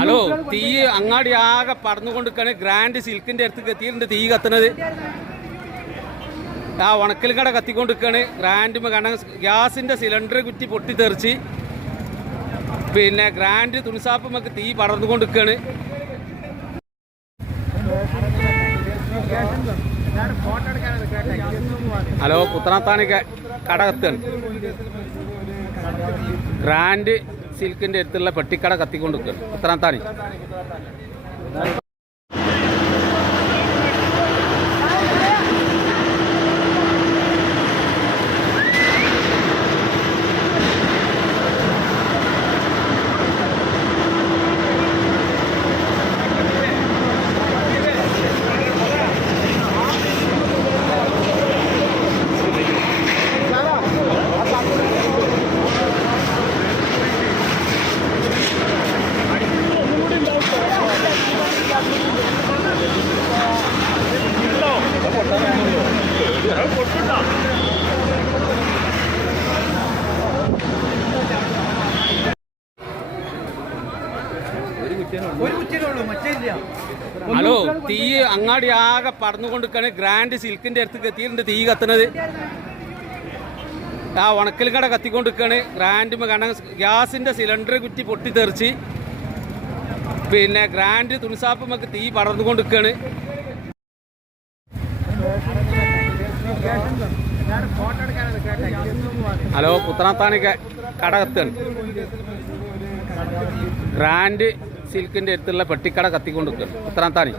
Hello, തീ അങ്ങാടി ആകെ പറന്നുകൊണ്ടിരിക്കാണ്. Grand സിൽക്കിന്റെ അടുത്ത് എത്തിയിട്ടുണ്ട് തീ കത്തുന്നത്. ആ ഉണക്കലും കട കത്തിക്കൊണ്ടിരിക്കുകയാണ്. ഗ്രാൻഡ് കാരണം ഗ്യാസിന്റെ സിലിണ്ടർ കുറ്റി പൊട്ടിത്തെറിച്ച് പിന്നെ ഗ്രാൻഡ് തുണിസാപ്പുമൊക്കെ തീ പടർന്നുകൊണ്ടിരിക്കുകയാണ്. ഹലോ, പുത്തനത്താണി കട കത്തുകയാണ്. ഗ്രാൻഡ് സിൽക്കിന്റെ അടുത്തുള്ള പെട്ടിക്കട കത്തിക്കൊണ്ടിരിക്കുകയാണ് പുത്തനത്താണി. ഹലോ, തീ അങ്ങാടി ആകെ പറന്നുകൊണ്ടിരിക്കാണ്. ഗ്രാൻഡ് സിൽക്കിന്റെ അടുത്ത് എത്തിയിട്ടുണ്ട് തീ കത്തുന്നത്. ആ ഉണക്കലും കട കത്തിക്കൊണ്ടിരിക്കുകയാണ്. ഗ്രാൻഡ് കാരണം ഗ്യാസിന്റെ സിലിണ്ടർ കുറ്റി പൊട്ടിത്തെറിച്ച് പിന്നെ ഗ്രാൻഡ് തുണിസാപ്പുമൊക്കെ തീ പടർന്നുകൊണ്ടിരിക്കുകയാണ്. ഹലോ, പുത്തനത്താണി കട കത്തുകയാണ്. ഗ്രാൻഡ് സിൽക്കിന്റെ അടുത്തുള്ള പെട്ടിക്കട കത്തിക്കൊണ്ടിരിക്കുകയാണ് പുത്തനത്താണി.